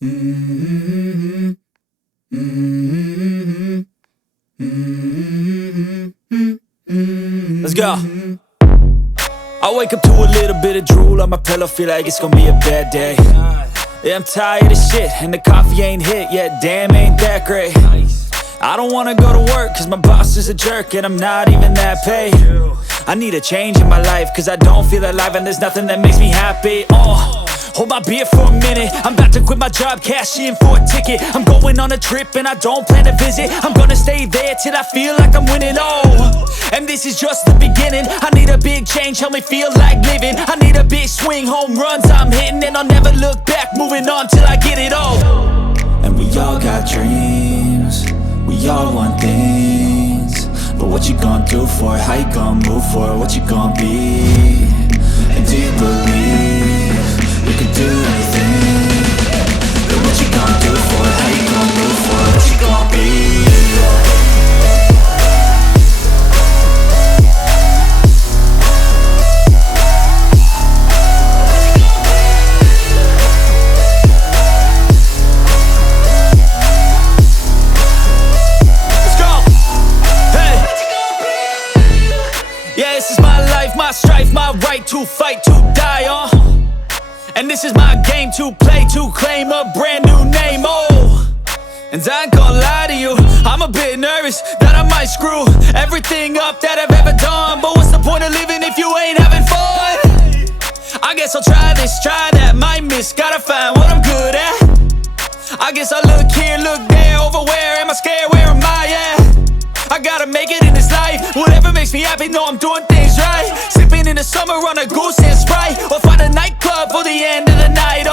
Mm-hmm. Mm-hmm. Mm-hmm. Let's go. I wake up to a little bit of drool on my pillow, feel like it's gonna be a bad day. Yeah, I'm tired of shit, and the coffee ain't hit yet, damn, ain't that great. I don't wanna go to work, cause my boss is a jerk, and I'm not even that paid. I need a change in my life, cause I don't feel alive, and there's nothing that makes me happy. Hold my beer for a minute, I'm about to quit my job, cash in for a ticket. I'm going on a trip and I don't plan to visit. I'm gonna stay there till I feel like I'm winning, and this is just the beginning. I need a big change, help me feel like living. I need a big swing, home runs I'm hitting, and I'll never look back, moving on till I get it all. And we all got dreams, we all want things, but what you gonna do for it? How you gonna move for it? What you gonna be? And do you believe you can do anything? But what you gonna do for it? How you gonna move for it? What you gonna be? Yeah, this is my life, my strife, my right to fight, to die on. And this is my game to play, to claim a brand new name, And I ain't gonna lie to you, I'm a bit nervous that I might screw everything up that I've ever done. But what's the point of living if you ain't having fun? I guess I'll try this, try that, might miss, gotta find what I'm good at. I guess I look here, look there, over where am I scared, where am I at? I gotta make it in this life, whatever makes me happy, know I'm doing things right. Sipping in the summer on a goose and Sprite, or find a nightclub for the end of the night,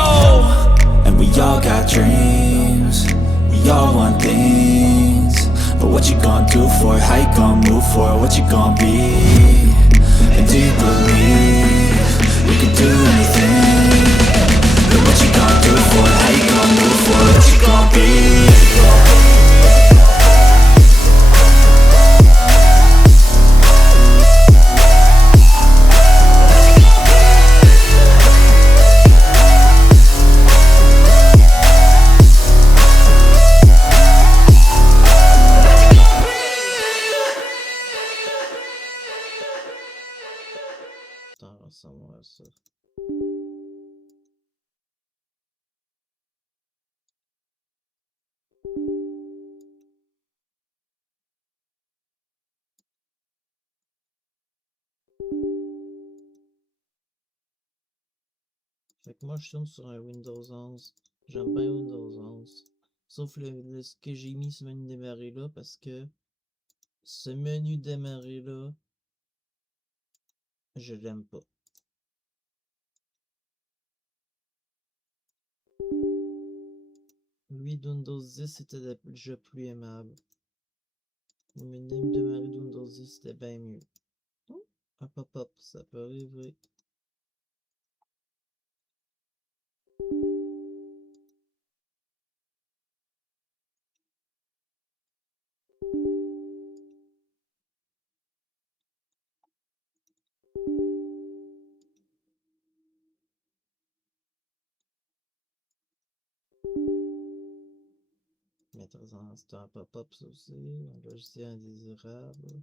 And we all got dreams, we all want things, but what you gonna do for it? How you gonna move for it? What you gonna be? And do you believe you can do anything? But what you gonna do for it? How you gonna move for it? What you gonna be? Somewhere, so. Fait que moi je tourne sur un Windows 11. J'aime bien Windows 11. Sauf ce que j'ai mis ce menu démarrer là parce que ce menu démarrer là, je l'aime pas. Lui de Windows 10 c'était déjà plus aimable. Le menu démarrer de Windows 10 c'était bien mieux. Oh, un pop-up, ça peut arriver. Mettre c'est un pop-up ça aussi, un logiciel indésirable.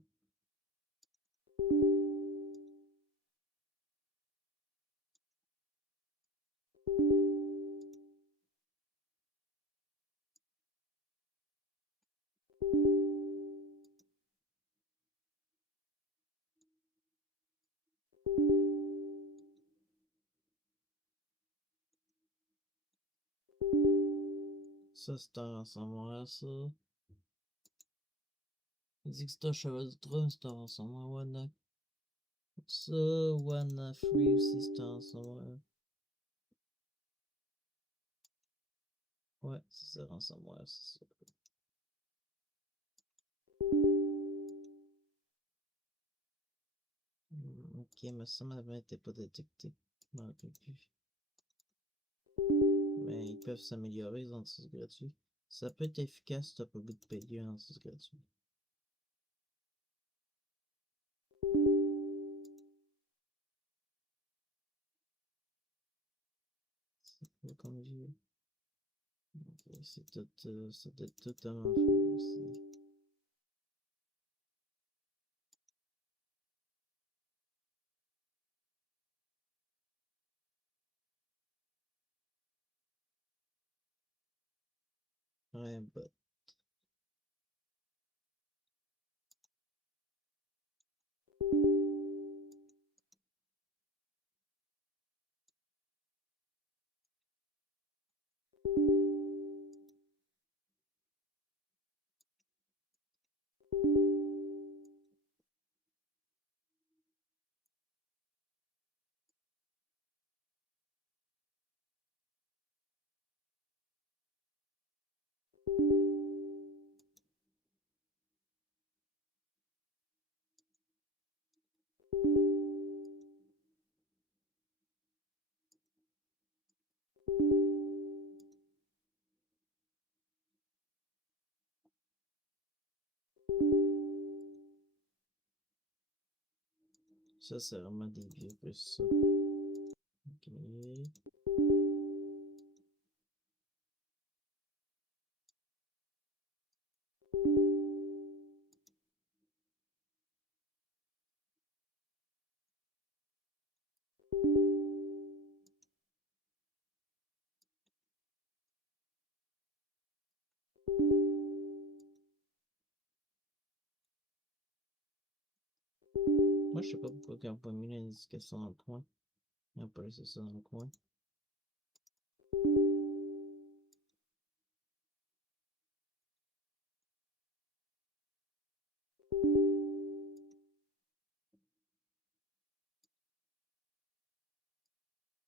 Ça c'est un ransomware ça. Il dit que c'est un cheval du trône, c'est un ransomware. Ça, Wanna Free aussi c'est un ransomware. Ouais, c'est ça, ransomware, c'est ça. Ok, mais ça m'avait été pas détecté. Je m'en rappelle plus. Mais ils peuvent s'améliorer les antivirus gratuits. Ça peut être efficace si t'as pas le goût de payer un antivirus gratuit. C'est pas comme vieux. Et c'est tout, ça doit être tout à ma faute aussi. Ouais, bah. Ça, c'est vraiment des vieux plus ça. Ok. Moi, je sais pas pourquoi ils n'ont pas mis l'indication dans le coin. Ils n'ont pas laissé ça dans le coin.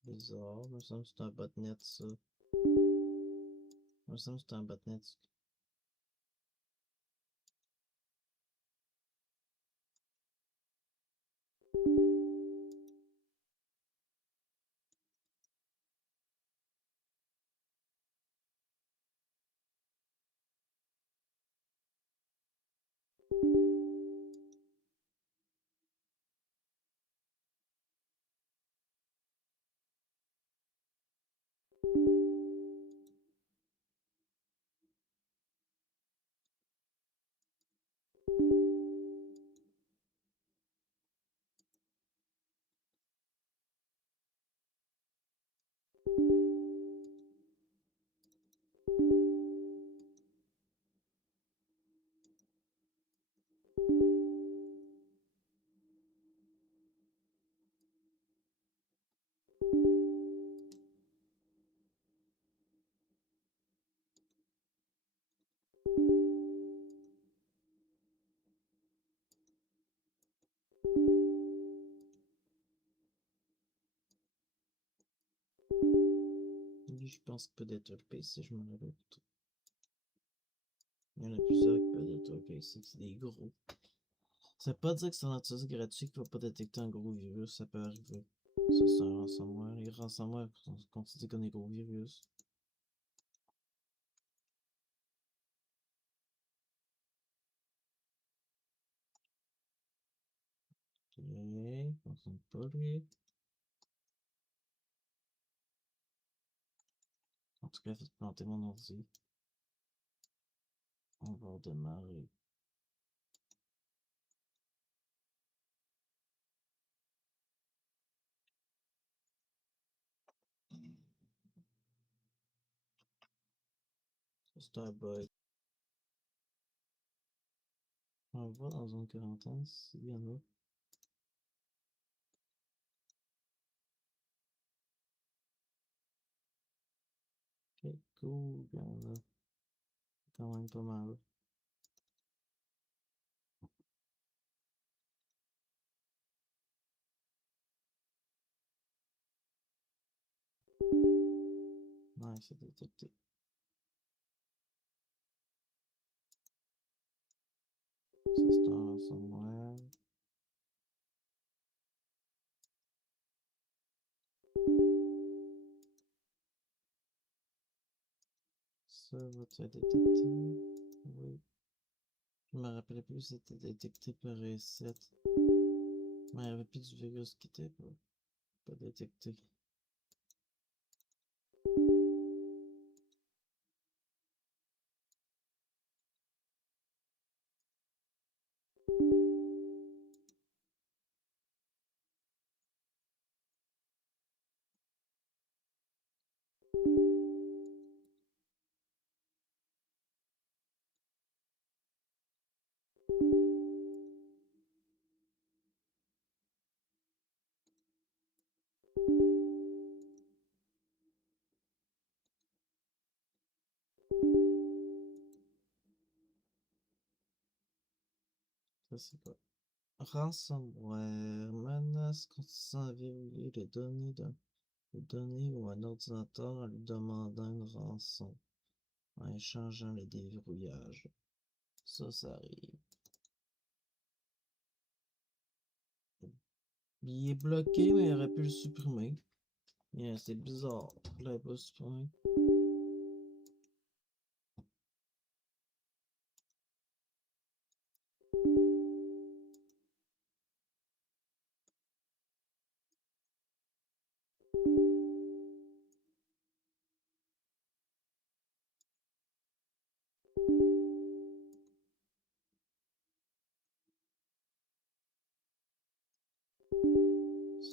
Bizarre, me semble que c'est un botnet ça. Me semble que c'est un botnet. Lui, je pense qu'il peut être PC, je m'en rappelle plus trop. Il y en a plusieurs qui peuvent être PC, c'est des gros. Ça veut pas dire que c'est un antivirus gratuit qui va pas détecter un gros virus, ça peut arriver. Ça, c'est un ransomware. Les ransomware sont considérés comme des gros virus. Ok, fonctionne pas lui. En tout cas, faites planter mon ordi. On va redémarrer. C'est un bug. On va dans zone quarantaine, s'il y en a. Ok, cool, il y en a quand même pas mal. Ouais, c'est détecté. Ça, c'est un ransomware. Ça va être détecté. Oui. Je me rappelais plus si c'était détecté par reset. Mais il n'y avait plus du virus qui était pas détecté. Ça, c'est quoi? Ransomware, menace consistant à verrouiller les données ou un ordinateur en lui demandant une rançon, en échangeant le déverrouillage. Ça arrive. Il est bloqué, mais il aurait pu le supprimer. Yeah, c'est bizarre. Il l'avait pas supprimé.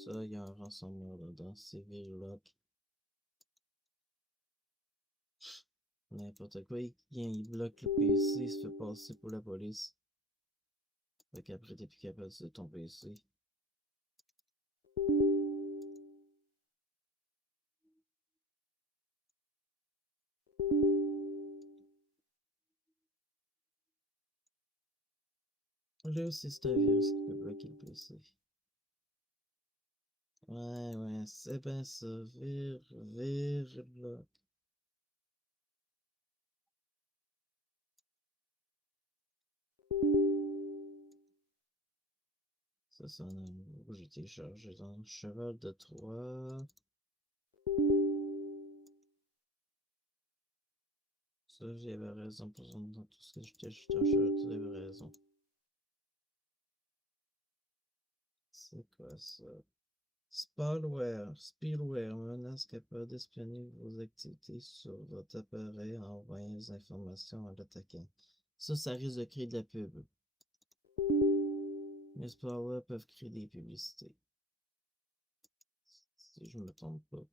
Ça, il y a un ransomware dedans. C'est Verilog. N'importe quoi. Il bloque le PC, il se fait passer pour la police. Fait qu'après, t'es plus capable de ton PC. Là aussi, c'est un virus qui peut bloquer le PC. Ouais, c'est bien ça. Verilog. Ça, c'est un amour que j'ai téléchargé dans le Cheval de Troie. Ça, j'avais raison pour ça, dans tout ce que je télécharge, j'avais raison. C'est quoi ça? Spyware, menace capable d'espionner vos activités sur votre appareil en envoyant des informations à l'attaquant. Ça risque de créer de la pub. Les spyware peuvent créer des publicités. Si je me trompe pas.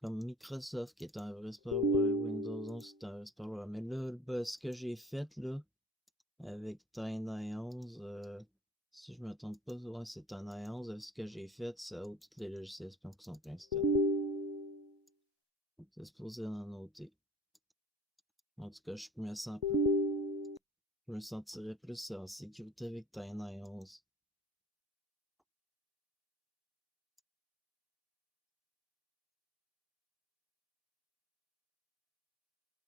Comme Microsoft qui est un vrai spyware, Windows 11 c'est un vrai spyware. Mais là, ce que j'ai fait là, avec Tiny11, si je me trompe pas, ouais, c'est Tiny11, ce que j'ai fait, ça ouvre tous les logiciels espions qui sont installés. C'est supposé en ôter. En tout cas, je me sentirais plus en sécurité avec Tiny11.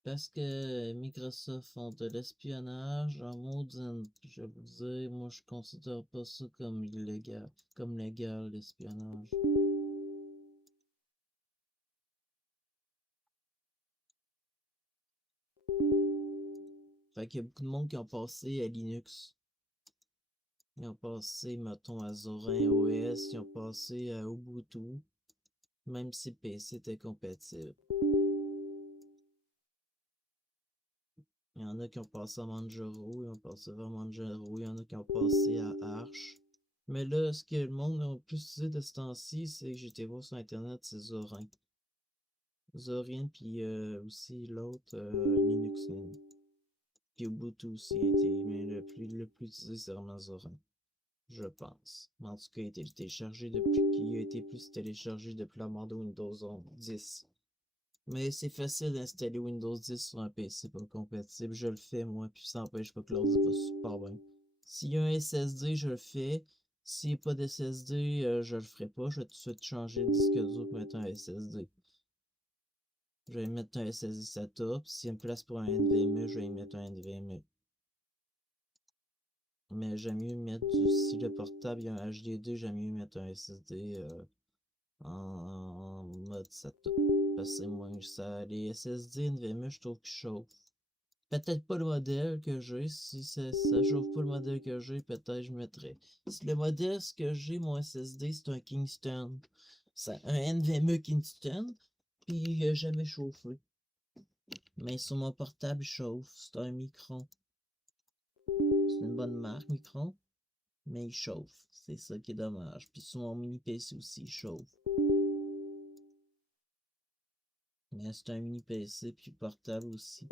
Parce que Microsoft font de l'espionnage en maudine. Je vous dire, moi je considère pas ça comme illégal, comme légal l'espionnage. Fait qu'il y a beaucoup de monde qui ont passé à Linux. Ils ont passé, mettons, à Zorin OS, ils ont passé à Ubuntu, même si le PC était compatible. Il y en a qui ont passé à Manjaro, ils ont passé vers Manjaro, il y en a qui ont passé à Arch. Mais là, ce que le monde a plus utilisé de ce temps-ci, c'est que j'étais voir sur internet, c'est Zorin. Zorin, puis aussi l'autre, Linux Mint. Puis Ubuntu aussi était, mais le plus utilisé, c'est vraiment Zorin. Je pense. Mais en tout cas, il a été téléchargé depuis la mort de Windows 10. Mais c'est facile d'installer Windows 10 sur un PC pas compatible. Je le fais moi, puis ça n'empêche pas que l'ordi va super bien. S'il y a un SSD, je le fais. S'il n'y a pas d'SSD, je le ferai pas. Je vais tout de suite changer le disque dur pour mettre un SSD. Je vais mettre un SSD SATA. S'il y a une place pour un NVMe, je vais y mettre un NVMe. Mais j'aime mieux mettre si le portable il y a un HDD, j'aime mieux mettre un SSD en mode SATA. Parce que c'est moins ça. Les SSD NVMe, je trouve qu'ils chauffent. Peut-être pas le modèle que j'ai. Si ça chauffe pas le modèle que j'ai, peut-être je mettrais. Si le modèle ce que j'ai, mon SSD, c'est un Kingston. C'est un NVMe Kingston. Puis il a jamais chauffé. Mais sur mon portable, il chauffe. C'est un Micron. C'est une bonne marque, Micron. Mais il chauffe. C'est ça qui est dommage. Puis sur mon mini PC aussi, il chauffe. Mais c'est un mini PC, puis portable aussi.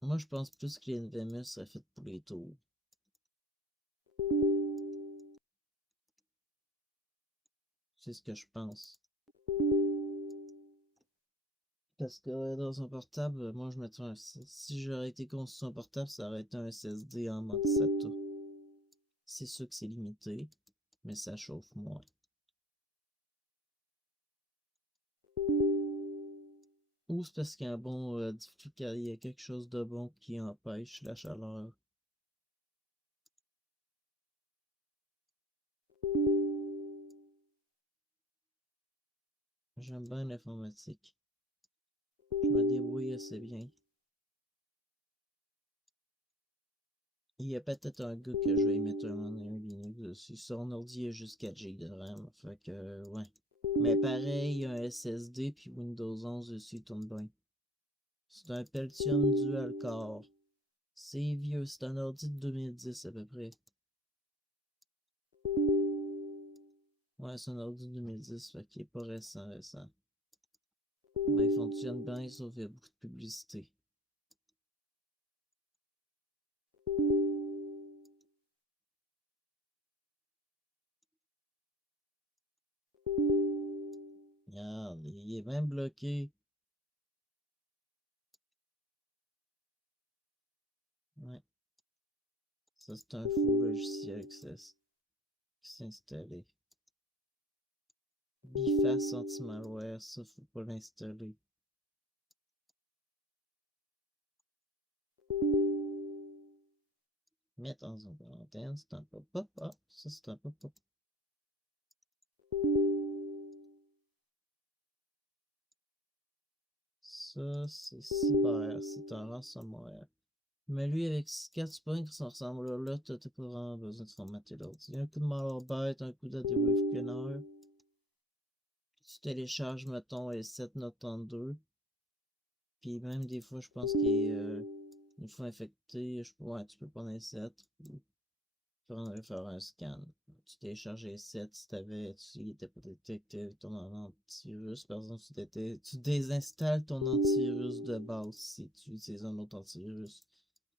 Moi, je pense plus que les NVMe seraient faites pour les tours. C'est ce que je pense. Parce que dans un portable, moi je mettrais un. Si j'aurais été conçu sur un portable, ça aurait été un SSD en mode SATA. C'est sûr que c'est limité, mais ça chauffe moins. Ou c'est parce qu'il y a un bon il y a quelque chose de bon qui empêche la chaleur. J'aime bien l'informatique. Je me débrouille assez bien. Il y a peut-être un gars que je vais y mettre un Linux dessus. Son ordi a juste 4 Go de RAM. Fait que, ouais. Mais pareil, un SSD puis Windows 11 dessus tourne bien. C'est un Pentium Dual Core. C'est vieux, c'est un ordi de 2010 à peu près. Ouais, c'est un ordi de 2010, fait qu'il est pas récent. Mais il fonctionne bien, sauf qu'il y a beaucoup de publicité. Regarde, il est même bloqué. Ouais. Ça, c'est un faux logiciel qui s'est installé. Biface anti-malware, ça, faut pas l'installer. Mettre en zone quarantaine, c'est un pop-up. Ah, ça, c'est un pop-up. Ça, c'est cyber, c'est un ransomware. Mais lui, avec 4 spawns qui sont ressemblent là, t'as pas vraiment besoin de formater l'autre. Il y a un coup de malware bête, un coup d'ADWFQNR. Tu télécharges, mettons, S792. Puis même des fois, je pense qu'il est une fois infecté, ouais, tu peux prendre S7. Tu peux faire un scan. Tu télécharges S7 si il était pas détecté avec ton antivirus. Par exemple, tu désinstalles ton antivirus de base si tu utilises un autre antivirus.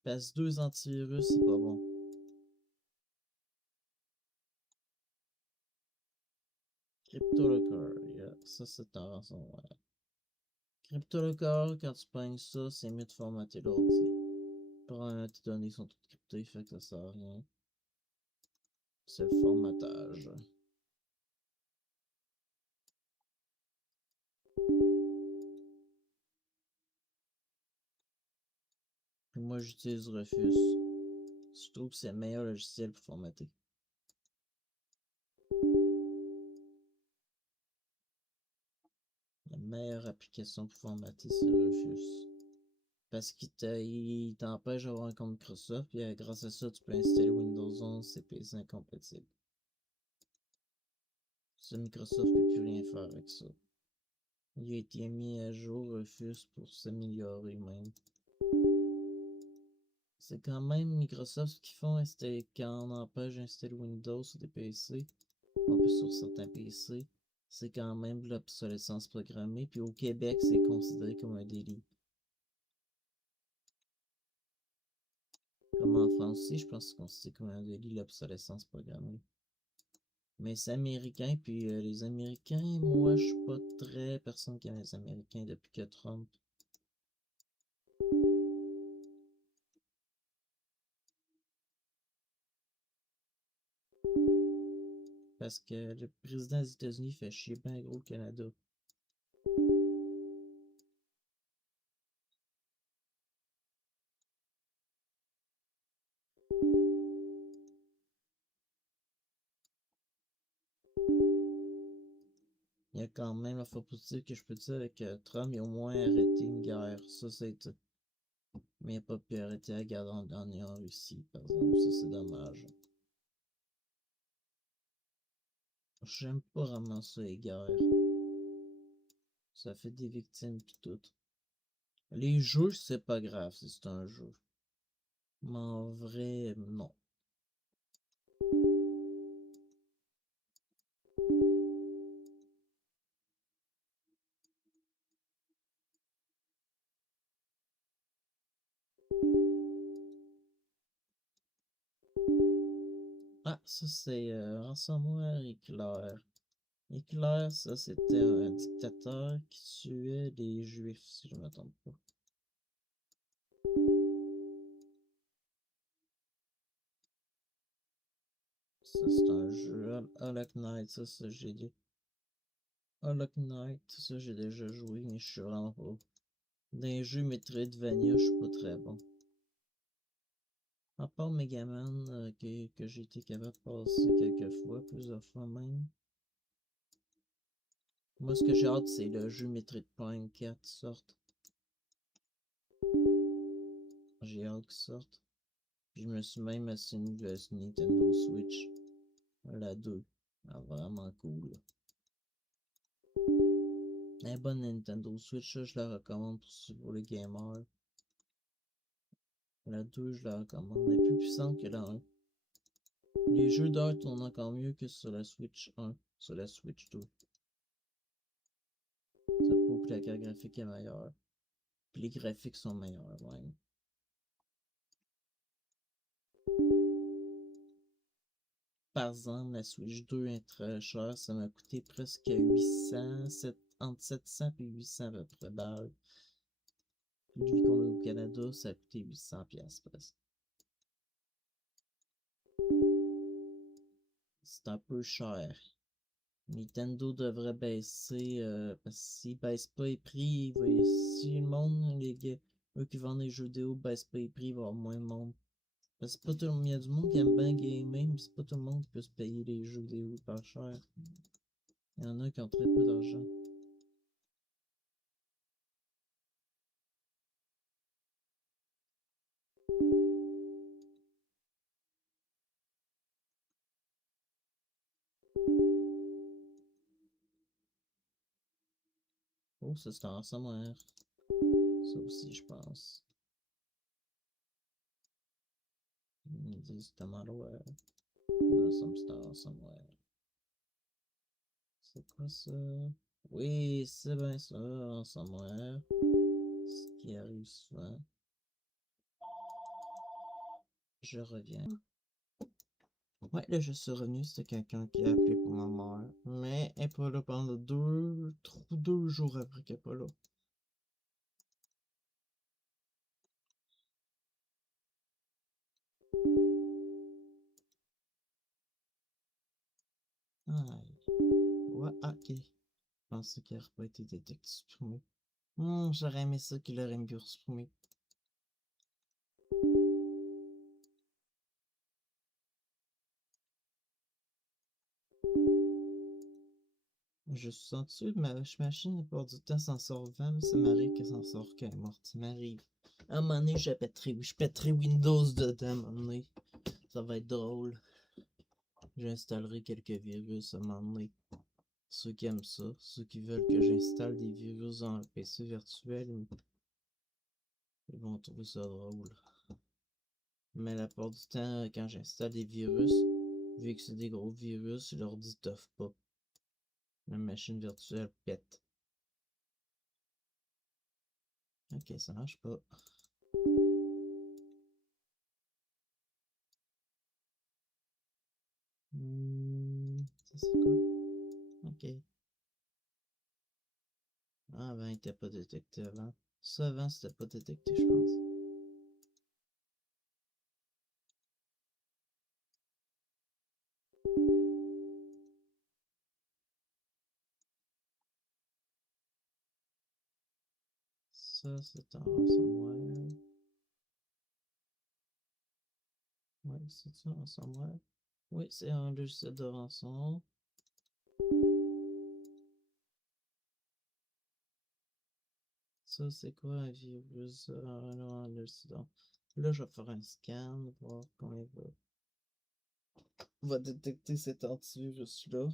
Parce que 2 antivirus, c'est pas bon. CryptoLocker, yeah. Ça c'est un ransomware. CryptoLocker, quand tu pognes ça, c'est mieux de formater l'ordi. Tes données sont toutes cryptées, fait que ça sert à rien. C'est le formatage. Puis moi j'utilise Rufus. Je trouve que c'est le meilleur logiciel pour formater. La meilleure application pour formater, c'est Rufus. Parce qu'il t'empêche d'avoir un compte Microsoft, puis grâce à ça, tu peux installer Windows 11, c'est PC incompatible. Ça, Microsoft peut plus rien faire avec ça. Il a été mis à jour Rufus pour s'améliorer même. C'est quand même Microsoft ce qu'ils font quand on empêche d'installer Windows sur des PC, en plus sur certains PC, c'est quand même de l'obsolescence programmée, puis au Québec c'est considéré comme un délit. Comme en France aussi, je pense que c'est considéré comme un délit l'obsolescence programmée. Mais c'est américain, puis les Américains, moi je suis pas très personne qui aime les Américains depuis que Trump. Parce que le président des États-Unis fait chier bien gros le Canada. Il y a quand même la fois positive que je peux dire avec Trump, il a au moins arrêté une guerre. Ça, c'est tout. Mais il n'a pas pu arrêter la guerre en Russie, par exemple. Ça, c'est dommage. J'aime pas vraiment ça, les guerres. Ça fait des victimes pis tout. Les jeux, c'est pas grave si c'est un jeu. Mais en vrai, non. Ah, ça c'est Ransomware Éclair. Éclair, ça c'était un dictateur qui tuait des juifs, si je ne me trompe pas. Ça c'est un jeu. Hollow Knight, ça j'ai dit. Hollow Knight, ça j'ai déjà joué, mais je suis vraiment pas. Dans les jeux Metroidvania, je suis pas très bon. À part Megaman, que j'ai été capable de passer quelques fois, plusieurs fois même. Moi, ce que j'ai hâte, c'est le jeu Metroid Prime 4 sorte. J'ai hâte qu'il sorte. Puis je me suis même acheté une Nintendo Switch. La 2. Ah, vraiment cool. Un bonne Nintendo Switch, là, je la recommande pour les gamers. La 2, je la recommande. Elle est plus puissante que la 1. Les jeux d'heure tournent encore mieux que sur la Switch 1, sur la Switch 2. Ça prouve que la carte graphique est meilleure. Puis les graphiques sont meilleurs, même. Par exemple, la Switch 2 est très chère, ça m'a coûté presque 800, entre 700 et 800 à peu près balles. Lui qu'on est au Canada, ça a coûté 800 pièces presque. C'est un peu cher. Nintendo devrait baisser, parce que s'ils baissent pas les prix, si le monde, eux qui vendent les jeux vidéo baissent pas les prix, il va y avoir moins de monde. Parce que c'est pas tout le monde, il y a du monde qui aime bien gamer, mais c'est pas tout le monde qui peut se payer les jeux vidéo pas cher. Il y en a qui ont très peu d'argent. Oh, ça c'est en sommaire. Ça aussi, je pense. Ils disent Tamalware. Some Star Somewhere. C'est quoi ça? Oui, c'est bien ça, en sommaire. Ce qui arrive souvent. Je reviens. Ouais, là, je suis revenu. C'était quelqu'un qui a appelé pour ma mère. Mais elle n'est pas là pendant 2 jours après qu'elle n'est pas là. Aïe. Ouais, ok. Je pensais qu'il n'aurait pas été détecté supprimé. J'aurais aimé ça qu'il aurait mieux supprimé. Je suis senti ma machine, la plupart du temps, s'en sort 20, mais ça m'arrive qu'elle s'en sort quand elle est morte. Ça m'arrive. À un moment donné, je pèterai Windows dedans, à un moment donné. Ça va être drôle. J'installerai quelques virus à un moment donné. Ceux qui aiment ça, ceux qui veulent que j'installe des virus dans un PC virtuel, ils vont trouver ça drôle. Mais la plupart du temps, quand j'installe des virus, vu que c'est des gros virus, l'ordi t'offre pas. La machine virtuelle pète. Ok, ça marche pas. Ça c'est quoi? Ok. Ah, avant, il était pas détecté avant. Ça, avant, c'était pas détecté, je pense. Ça, c'est un ransomware. Ouais, c'est ça, un ransomware. Oui, c'est un logiciel de rançon. Ça, c'est quoi un virus? Non, là, je vais faire un scan, voir comment il va détecter cet antivirus-là.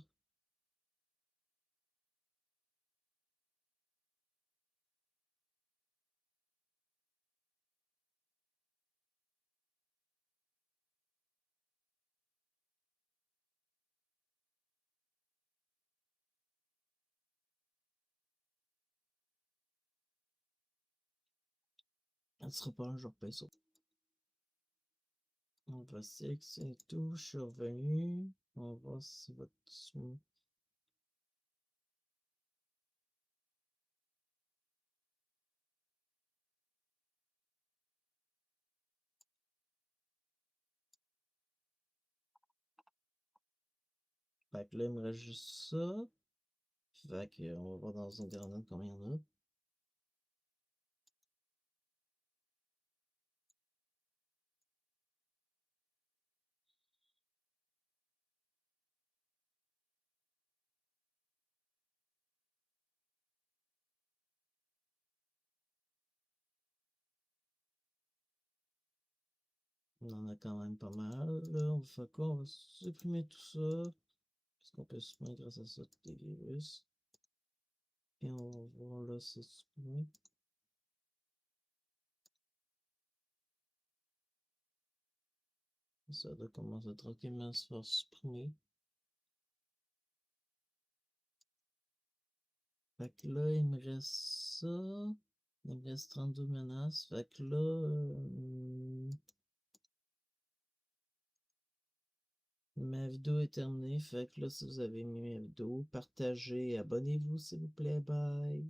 Ça sera pas un jour paye ça. On va sélectionner tout, je suis revenu. On va voir si votre fait que là, il me reste juste ça. Fait que on va voir dans Internet combien il y en a. On en a quand même pas mal. Là, on va faire quoi? On va supprimer tout ça. Parce qu'on peut supprimer grâce à ça tous les virus. Et on va voir là, c'est supprimé. Ça doit commencer tranquillement à se faire supprimer. Fait que là, il me reste ça. Il me reste 32 menaces. Fait que là, ma vidéo est terminée. Fait que là, si vous avez aimé ma vidéo, partagez, abonnez-vous s'il vous plaît. Bye!